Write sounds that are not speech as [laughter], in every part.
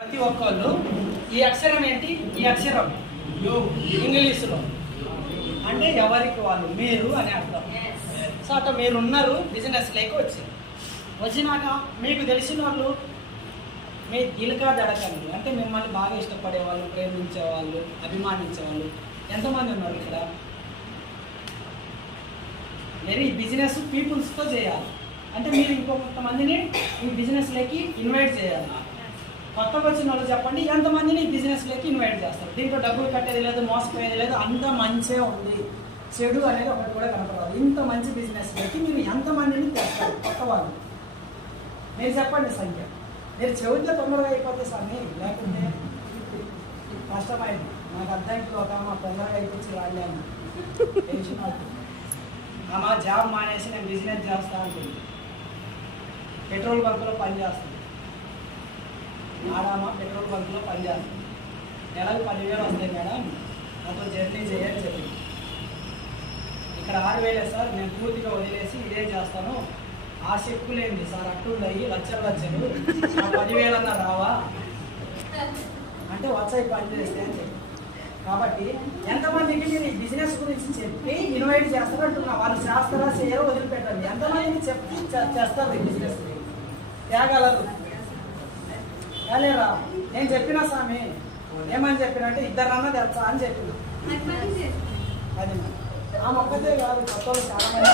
ప్రతి ఒక్కళ్ళు ఈ అక్షరం ఏంటి? ఈ అక్షరం. యు ఇంగ్లీష్లో. అంటే ఎవరికి వాళ్ళు? మీరు అని అర్థం. సో అట్లా మీరు ఉన్నారు బిజినెస్ లేక వచ్చింది వచ్చినాక మీకు తెలిసిన వాళ్ళు మీ దిల్కా దడకండి. అంటే మిమ్మల్ని బాగా ఇష్టపడే వాళ్ళు ప్రేమించే వాళ్ళు అభిమానించే వాళ్ళు ఎంతమంది ఉన్నారు ఇక్కడ? వెరీ బిజినెస్ పీపుల్స్తో చేయాలి. అంటే మీరు ఇంకో కొంతమందిని ఈ బిజినెస్లోకి ఇన్వైట్ చేయాలి. కొత్త వచ్చిన వాళ్ళు చెప్పండి ఎంతమందిని బిజినెస్లోకి ఇన్వైట్ చేస్తారు? దీంట్లో డబ్బులు కట్టేది లేదు మోసపోయేది లేదు అంత మంచే ఉంది. చెడు అనేది ఒకటి కూడా కనపడదు. ఇంత మంచి బిజినెస్లోకి మీరు ఎంతమందిని తెస్తారు కొత్త వాళ్ళు. మీరు చెప్పండి సంఖ్య. మీరు చెబితే తొందరగా అయిపోతే స్వామి లేకుంటే కష్టమైంది. నాకు అర్థం ఒక మా తొందరగా అయిపోయి రాలేను టెన్షన్ అవుతుంది ఆమె జాబ్ మానేసి నేను బిజినెస్ చేస్తా అంటుంది. పెట్రోల్ బంక్లో పని చేస్తాను ఆడామ పెట్రోల్ బంకులో పని నెలకు పదివేలు వస్తాయి మేడం. నాతో జర్నీ చేయని చెప్పింది ఇక్కడ ఆరు వేలే సార్. నేను పూర్తిగా వదిలేసి ఇదే చేస్తాను. ఆ చెక్కులేండి సార్. అట్టుండయి లక్షలు లక్షలు ఆ పదివేలన్నా రావా? అంటే వచ్చాయి పని చేస్తే అని చెప్పి. కాబట్టి ఎంతమందికి మీరు ఈ బిజినెస్ గురించి చెప్పి ఇన్వైట్ చేస్తారంటున్నా వాళ్ళు చేస్తారా చేయరో వదిలిపెట్టండి ఎంతమందికి చెప్పి చేస్తారు ఈ బిజినెస్? తేగలరు లేరా నేను చెప్పిన స్వామి. ఏమని చెప్పినంటే ఇద్దరన్నా తెచ్చా అని చెప్పిన. అది ఆ మొక్కతే కాదు కొత్త చాలా మంది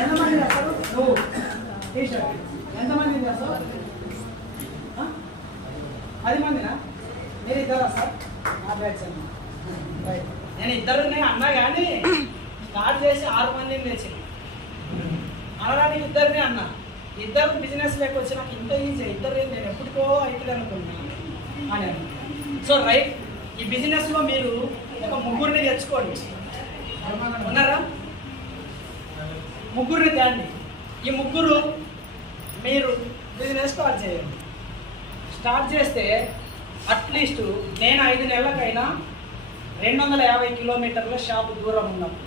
ఎంతమంది చేస్తారు? నువ్వు. టీషర్ట్. ఎంతమంది చేస్తావు పది మందినా? మీరు ఇద్దరా సార్? నా బ్యాచ్ రైట్. నేను ఇద్దరు అన్నా కానీ స్టార్ట్ చేసి ఆరు మందిని తెచ్చిన. అనడానికి ఇద్దరిని అన్నా. ఇద్దరు బిజినెస్ లేక నాకు ఇంత ఈజీ ఇద్దరు నేను ఎప్పటికో అవుతుంది అనుకున్నాను అని సో రైట్ ఈ బిజినెస్లో మీరు ఒక ముగ్గురిని తెచ్చుకోండి. ఉన్నారా? ముగ్గురిని దాన్ని ఈ ముగ్గురు మీరు బిజినెస్ స్టార్ట్ చేయండి. స్టార్ట్ చేస్తే అట్లీస్ట్ నేను ఐదు నెలలకైనా రెండు వందల యాభై కిలోమీటర్ల షాపు దూరం ఉన్నప్పుడు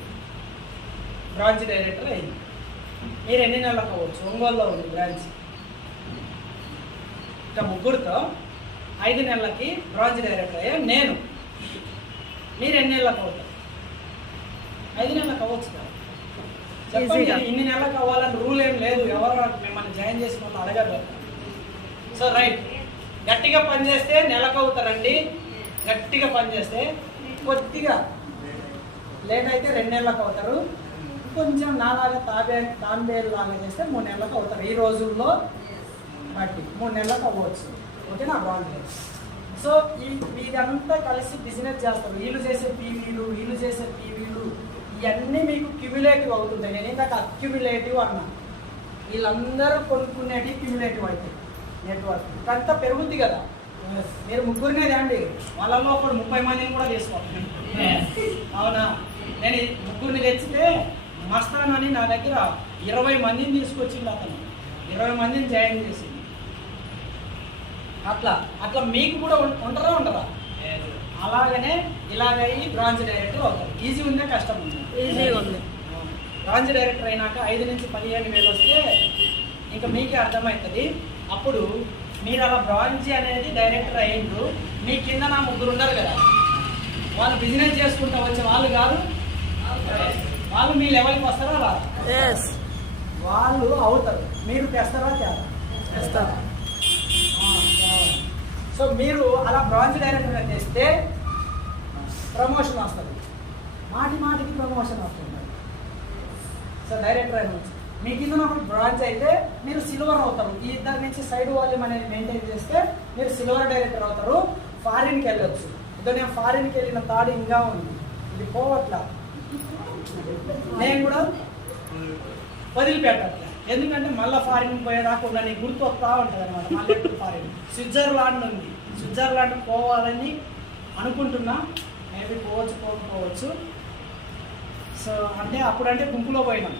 బ్రాంచ్ డైరెక్టర్ అయింది. మీరు ఎన్ని నెలలకు అవ్వచ్చు? ఒంగోలులో ఉంది బ్రాంచ్. ఇక ముగ్గురితో ఐదు నెలలకి బ్రాంచ్ డైరెక్టర్ అయ్యా నేను. మీరు ఎన్ని నెలలకు అవుతారు ఐదు నెలలకు అవ్వచ్చు కదా. చెప్పండి. ఇన్ని నెలలకు అవ్వాలని రూల్ ఏం లేదు. ఎవరు మిమ్మల్ని జాయిన్ చేసిన వాళ్ళు అడగరు. So right. గట్టిగా పనిచేస్తే నెలకు అవుతారండి. గట్టిగా పనిచేస్తే కొద్దిగా లేట్ అయితే రెండు నెలలకు అవుతారు. కొంచెం నాలాగా తాబే తాంబేలు లాగా చేస్తే మూడు నెలలకు అవుతారు. ఈ రోజుల్లో బట్టి మూడు నెలలకు అవ్వచ్చు. ఓకేనా బాగుంటుంది సో ఈ ఇదంతా కలిసి బిజినెస్ చేస్తారు. వీళ్ళు చేసే పీవీలు వీళ్ళు చేసే పీవీలు ఇవన్నీ మీకు క్యుములేటివ్ అవుతుంటాయి. నేను ఇందాక అక్యుములేటివ్ అన్నా. వీళ్ళందరూ కొనుక్కునేటి క్యుములేటివ్ అవుతాయి నెట్వర్క్ అంతా పెరుగుద్ది కదా. మీరు ముగ్గురినే తేండి వాళ్ళలో ఒకడు ముప్పై మందిని కూడా తీసుకోవాలి అవునా? నేను ముగ్గురిని తెచ్చితే మస్తాన్ అని నా దగ్గర ఇరవై మందిని తీసుకొచ్చింది అతను. ఇరవై మందిని జాయిన్ చేసింది అట్లా అట్లా మీకు కూడా ఉంటారా ఉండరా అలాగనే ఇలాగయ్యి బ్రాంచ్ డైరెక్టర్ అవుతారు. ఈజీ ఉందే కష్టం ఉంది? ఈజీగా ఉంది. బ్రాంచ్ డైరెక్టర్ అయినాక ఐదు నుంచి పదిహేను వేలు వస్తే ఇంకా మీకే అర్థమవుతుంది. అప్పుడు మీరు అలా బ్రాంచ్ అనేది డైరెక్టర్ అయ్యిండ్రు మీ కింద నా ముగ్గురు ఉన్నారు కదా. వాళ్ళు బిజినెస్ చేసుకుంటా వచ్చే వాళ్ళు కాదు? వాళ్ళు మీ లెవెల్కి వస్తారా ఎస్ వాళ్ళు అవుతారు. మీరు తెస్తారా తేరా? చేస్తాం సో మీరు అలా బ్రాంచ్ డైరెక్టర్ తెస్తే ప్రమోషన్ వస్తుంది. మాటి మాటికి ప్రమోషన్ వస్తుంది. సో డైరెక్టర్ అయిన వచ్చి మీ కింద ఒక బ్రాంచ్ అయితే మీరు సిల్వర్ అవుతారు. ఈ ఇద్దరి నుంచి సైడ్ వాల్యూమ్ అనేది మెయింటైన్ చేస్తే మీరు సిల్వర్ డైరెక్టర్ అవుతారు. ఫారిన్కి వెళ్ళొచ్చు. ఇదో నేను ఫారిన్కి వెళ్ళిన తాడు ఇంకా ఉంది. ఇది పోవట్లా. నేను కూడా వదిలిపెట్టట్లే ఎందుకంటే మళ్ళీ ఫారిన్ పోయేదాకా ఉన్న నీకు గుర్తు వస్తూ ఉంటుంది అనమాట మళ్ళీ ఫారిన్ స్విట్జర్లాండ్ ఉంది. స్విట్జర్లాండ్ పోవాలని అనుకుంటున్నా. మేబీ పోవచ్చు పోకపోవచ్చు. సో అంటే అప్పుడంటే గుంపులో పోయినాం.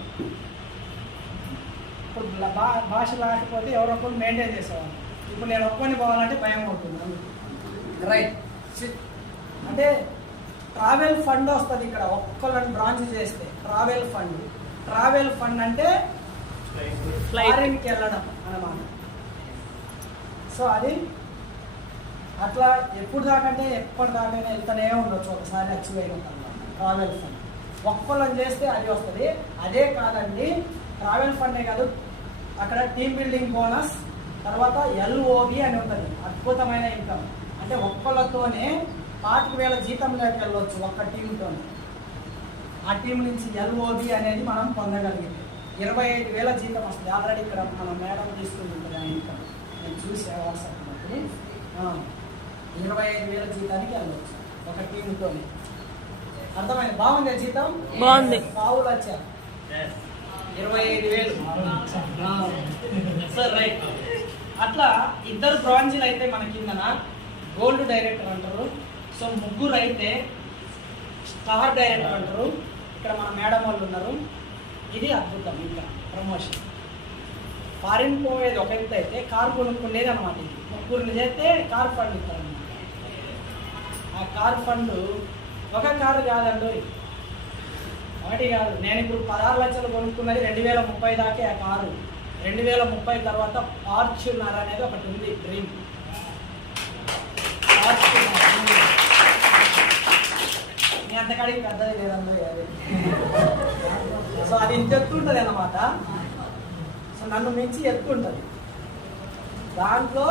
ఇప్పుడు భా భాష లేకపోతే ఎవరో ఒకరు మెయింటైన్ చేసేవాళ్ళు. ఇప్పుడు నేను ఒక్కని పోవాలంటే భయం అవుతుంది. రైట్ అంటే ట్రావెల్ ఫండ్ వస్తుంది ఇక్కడ ఒక్కళ్ళని బ్రాంచ్ చేస్తే ట్రావెల్ ఫండ్. ట్రావెల్ ఫండ్ అంటే ఫారిన్కి వెళ్ళడం అన్నమాట. సో అది అట్లా ఎప్పుడు దాకంటే ఎప్పటి దాకైనా వెళ్తానే ఉండొచ్చు ఒకసారి అచీవ్ తర్వాత. Travel fund. ఒక్కళ్ళని చేస్తే అది వస్తుంది. అదే కాదండి ట్రావెల్ ఫండే కాదు అక్కడ టీమ్ బిల్డింగ్ బోనస్ తర్వాత ఎల్ఓబి అని ఉంటుంది. అద్భుతమైన ఇన్కమ్. అంటే ఒక్కళ్ళతోనే పాతిక వేల జీతంలోకి వెళ్ళవచ్చు ఒక్క టీంతోనే ఆ టీం నుంచి ఎల్ఓబి అనేది మనం పొందగలిగింది ఇరవై ఐదు వేల జీతం వస్తుంది. ఆల్రెడీ ఇక్కడ మన మేడం తీసుకుంది ఉంటుంది ఆ ఇన్కమ్ నేను చూసి వాట్సాప్ ఇరవై ఐదు వేల జీతానికి వెళ్ళవచ్చు ఒక టీంతోనే అర్థమైంది? బాగుంది జీతం? బాగుంది. పావులు వచ్చారు ఇరవై ఐదు వేలు. సార్ రైట్ అట్లా ఇద్దరు బ్రాంజీలు అయితే మన కిందన గోల్డ్ డైరెక్టర్ అంటారు. సో ముగ్గురు అయితే స్టార్ డైరెక్టర్ అంటారు. ఇక్కడ మన మేడం వాళ్ళు ఉన్నారు. ఇది అద్భుతం ఇంకా ప్రమోషన్. ఫారిన్ పోయేది ఒక ఎత్తు అయితే కార్ కొనుక్కునేది అనమాట ఇది. ముగ్గురిని చేస్తే కార్ ఫండ్ ఇస్తారు ఆ కార్ ఫండ్ ఒక కారు కాదండి. ఒకటి కాదు. నేను ఇప్పుడు పదహారు లక్షలు కొనుక్కున్నది రెండు వేల ముప్పై దాకే ఆ కారు. రెండు వేల ముప్పై తర్వాత ఫార్చునర్ అనేది ఒకటి ఉంది డ్రీమ్. మీ పెద్దది లేదంలో అది సో అది ఇంత ఎత్తుంటుంది అన్నమాట. సో నన్ను మించి ఎత్తుంటుంది దాంట్లో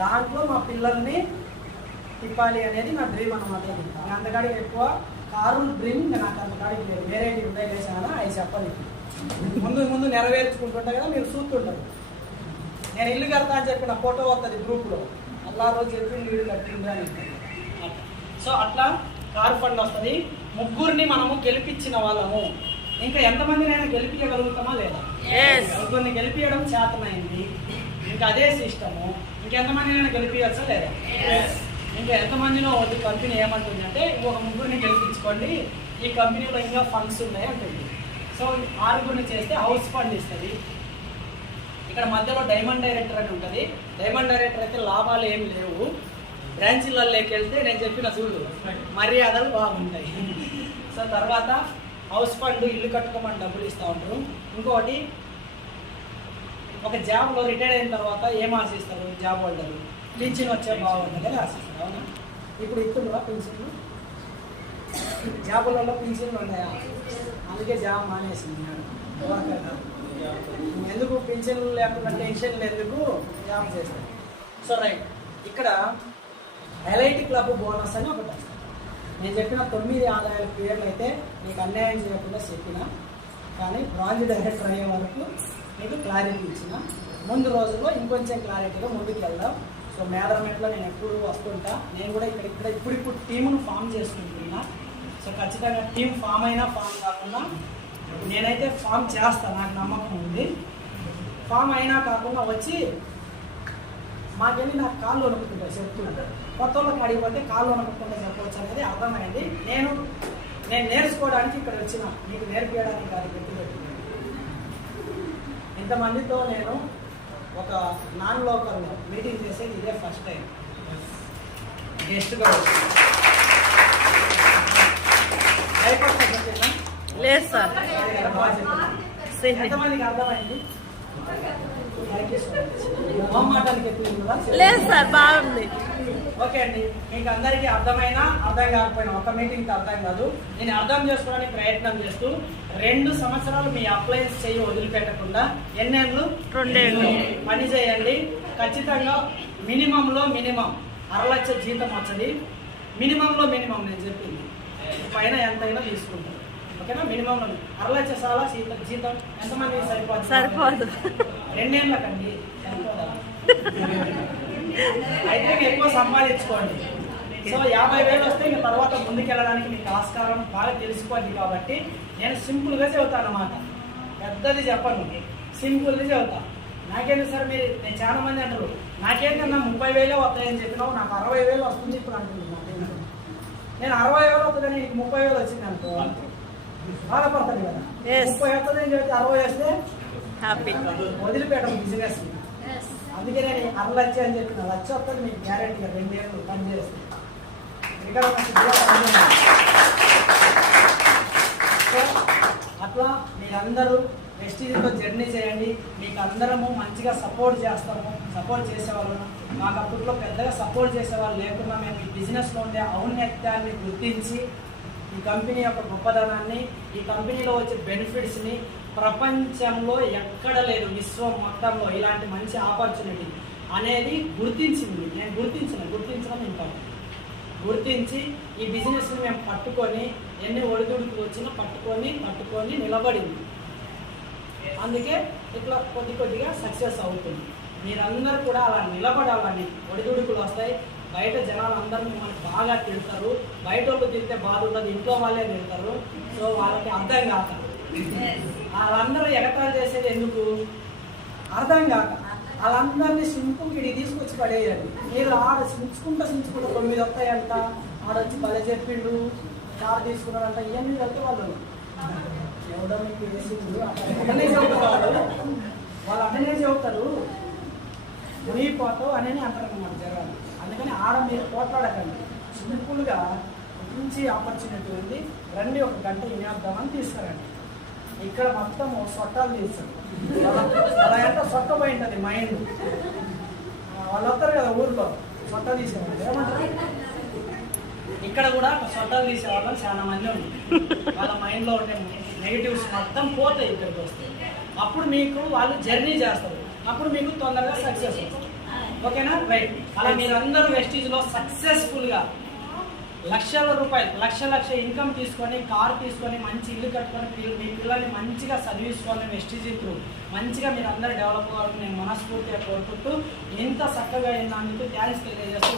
దాంట్లో మా పిల్లల్ని తిప్పాలి అనేది నా డ్రీమ్ అనమాట నేను అంతకాడికి ఎక్కువ కారు డ్రీమ్ నాకు అంతకాడికి లేదు. వేరే ఉన్నాయి చేశాను అవి చెప్పాలి ముందు ముందు నెరవేర్చుకుంటుంటా కదా మీరు చూస్తుంటారు. నేను ఇల్లు కడతా అని చెప్పిన ఫోటో వస్తుంది గ్రూప్లో అల్లా రోజు చెప్పి వీడు కట్టింది సో అట్లా కార్ ఫండ్ వస్తుంది. ముగ్గురిని మనము గెలిపించిన వాళ్ళము. ఇంకా ఎంతమందినైనా గెలిపించగలుగుతామా లేదా. ముగ్గురిని గెలిపించడం చేతనైంది? ఇంకా అదే సిస్టము. ఇంకెంతమందినైనా గెలిపించచ్చా లేదా? ఇంకా ఎంతమందినో ఒక కంపెనీ ఏమంటుంది అంటే ఇంకొక ముగ్గురిని గెలిపించుకోండి. ఈ కంపెనీలో ఇంకా ఫండ్స్ ఉన్నాయి అంటుంది. సో ఆరుగురిని చేస్తే హౌస్ ఫండ్ ఇస్తుంది. ఇక్కడ మధ్యలో డైమండ్ డైరెక్టర్ అని ఉంటుంది. డైమండ్ డైరెక్టర్ అయితే లాభాలు ఏం లేవు. బ్రాంచీలలోకి వెళ్తే నేను చెప్పిన చూడు మర్యాదలు బాగుంటాయి. [laughs] సో తర్వాత హౌస్ ఫండ్ ఇల్లు కట్టుకోమని డబ్బులు ఇస్తూ ఉంటారు. ఇంకొకటి ఒక జాబ్లో రిటైర్ అయిన తర్వాత ఏం ఆశిస్తారు జాబ్ హోల్డర్ పింఛన్ వచ్చే బాగుంటుంది అని ఆశిస్తారు అవునా? ఇప్పుడు ఇస్తుందా పింఛన్లు? జాబులలో పింఛన్లు ఉన్నాయా? అందుకే జాబ్ మానేసింది మేడం ఎందుకు పింఛన్లు లేకుండా టెన్షన్లు ఎందుకు జాబ్ చేస్తాను సో రైట్ ఇక్కడ ఎల్ఐటి క్లబ్ బోనస్ అని ఒకటి నేను చెప్పిన తొమ్మిది ఆదాయాల పేర్లు అయితే నీకు అన్యాయం చేయకుండా చెప్పిన కానీ బ్రాంజ్ డైరెక్టర్ అయ్యే వరకు నీకు క్లారిటీ ఇచ్చిన. ముందు రోజుల్లో ఇంకొంచెం క్లారిటీగా ముందుకు వెళ్దాం. సో మేదరమెట్లో నేను ఎప్పుడు వస్తుంటా. నేను కూడా ఇక్కడ ఇక్కడ ఇప్పుడు ఇప్పుడు టీమును ఫామ్ చేసుకుంటున్నా. సో ఖచ్చితంగా టీం ఫామ్ అయినా ఫామ్ కాకుండా నేనైతే ఫామ్ చేస్తాను నాకు నమ్మకం ఉంది. ఫామ్ అయినా కాకుండా వచ్చి మాకెళ్ళి నాకు కాళ్ళు వణుకుతుంటాయి చెప్తుంటారు. కొత్త వాళ్ళకి అడిగిపోతే కాళ్ళు వణుకుతుంటే చెప్పవచ్చు అనేది అర్థమైంది. నేను నేను నేర్చుకోవడానికి ఇక్కడ వచ్చిన మీకు నేర్పించడానికి కాదు పెట్టి పెట్టుకున్నాను ఇంతమందితో నేను ఒక నాన్ లోకల్ మీటింగ్ చేసేది ఇదే ఫస్ట్ టైం. గెస్ట్గా? లేదు సార్. ఎంతమందికి అర్థమైంది? లేదు సార్ బాగుంది. ఓకే అండి. మీకు అందరికీ అర్థమైనా అర్థం కాకపోయినా ఒక మీటింగ్కి అర్థం కాదు. నేను అర్థం చేసుకోవడానికి ప్రయత్నం చేస్తూ రెండు సంవత్సరాలు మీ అప్లయన్స్ చేయి వదిలిపెట్టకుండా ఎన్నేళ్ళు రెండేళ్ళు. పని చేయండి. ఖచ్చితంగా మినిమంలో మినిమం అర లక్ష జీతం వచ్చది. మినిమంలో మినిమం నేను చెప్పింది. పైన ఎంతైనా తీసుకుంటాను ఓకేనా? మినిమంలో అర లక్ష చాలా జీతం జీతం. ఎంతమంది సరిపోదు సరిపోదు. రెండేళ్ళకండి అయితే ఎక్కువ సంపాదించుకోండి. సో యాభై వేలు వస్తే ఇంక తర్వాత ముందుకెళ్ళడానికి మీకు ఆస్కారం బాగా తెలిసిపోద్ది కాబట్టి నేను సింపుల్గా చెబుతాను అన్నమాట. పెద్దది చెప్పను. సింపుల్గా చెబుతా. నాకేంటి సార్ మీరు నేను చాలా మంది అంటారు నాకేంటన్నా ముప్పై వేలే వస్తాయని చెప్పినావు నాకు అరవై వేలు వస్తుంది ఇప్పుడు అంటున్నాను నేను అరవై వేలు వస్తుందని నీకు ముప్పై వేలు వచ్చింది అనుకో బాధపడతాను కదా. ముప్పై వస్తుందని చెప్పి అరవై వస్తే హ్యాపీ బిజినెస్ అందుకే నేను అర లక్ష అని చెప్పిన లక్ష వస్తుంది మీకు గ్యారెంటీగా రెండేళ్ళు పని చేస్తుంది ఇక్కడ ఒక శుభ్రంగా పని చేయండి. సో అట్లా మీరందరూ వెస్టీజ్తో జర్నీ చేయండి. మీకు అందరము మంచిగా సపోర్ట్ చేస్తాము. సపోర్ట్ చేసేవాళ్ళము. మాకు అప్పట్లో పెద్దగా సపోర్ట్ చేసేవాళ్ళు లేకుండా మేము ఈ బిజినెస్లో ఉండే ఔన్నత్యాన్ని గుర్తించి ఈ కంపెనీ యొక్క గొప్పదనాన్ని ఈ కంపెనీలో వచ్చే బెనిఫిట్స్ని ప్రపంచంలో ఎక్కడ లేదు విశ్వం మొత్తంలో ఇలాంటి మంచి ఆపర్చునిటీ అనేది గుర్తించింది. నేను గుర్తించిన గుర్తించడం ఇంటాను గుర్తించి ఈ బిజినెస్ని మేము పట్టుకొని ఎన్ని ఒడిదుడుకులు వచ్చినా పట్టుకొని పట్టుకొని నిలబడింది. అందుకే ఇట్లా కొద్ది కొద్దిగా సక్సెస్ అవుతుంది. మీరందరూ కూడా అలా నిలబడాలని ఒడిదుడుకులు వస్తాయి. బయట జనాలు అందరూ మిమ్మల్ని బాగా తిడతారు. బయట వాళ్ళు తిడితే బాధ ఉండదు ఇంట్లో వాళ్ళే తిడతారు. సో వాళ్ళకి అర్థం కాదు వాళ్ళందరూ ఎగతాలు చేసేది ఎందుకు? అర్థం కాక. వాళ్ళందరినీ సింపుల్కి ఇడి తీసుకొచ్చి పడేయాలి. మీరు ఆడ సించుకుంటా సించుకుంటా తొమ్మిది వస్తాయంట. ఆడొచ్చి భలే చెప్పిండు. కారు తీసుకున్నాడంట ఇవన్నీ వెళ్తే వాళ్ళు ఎవడో మీకు వేసిండు. అట్లనే చెబుతారు వాళ్ళు వాళ్ళు చెబుతారు. మునిగిపోతావు అని అంటారు అన్నమాట జరగాలి అందుకని ఆడ మీరు పోట్లాడకండి. సింపుల్గా మంచి ఆపర్చునిటీ ఉంది. రండి ఒక గంట వినేద్దామని తీసుకురండి. ఇక్కడ మొత్తం సొట్టాలు తీస్తారు అలా ఎంత సొట్ట పోయి ఉంటుంది మైండ్ వాళ్ళు వస్తారు కదా ఊర్లో. సొట్ట తీసేవాళ్ళు. ఏమంటారు? ఇక్కడ కూడా సొట్టాలు తీసేవాళ్ళం చాలా మంది ఉంది వాళ్ళ మైండ్లో ఉండే నెగిటివ్స్ మొత్తం పోతాయి ఇక్కడికి వస్తే. అప్పుడు మీకు వాళ్ళు జర్నీ చేస్తారు. అప్పుడు మీకు తొందరగా సక్సెస్ వస్తుంది. ఓకేనా? రైట్. అలా మీరందరూ వెస్టీజ్లో సక్సెస్ఫుల్గా లక్షల రూపాయలు లక్ష లక్ష ఇన్కమ్ తీసుకొని కార్ తీసుకొని మంచి ఇల్లు కట్టుకొని మీ పిల్లల్ని మంచిగా చదివించుకోవాలని వెస్టీజ్ త్రూ మంచిగా మీరు అందరూ డెవలప్ అవ్వాలని నేను మనస్ఫూర్తిగా కోరుకుంటూ ఎంత చక్కగా అయినందుకు థ్యాంక్స్ తెలియజేస్తూ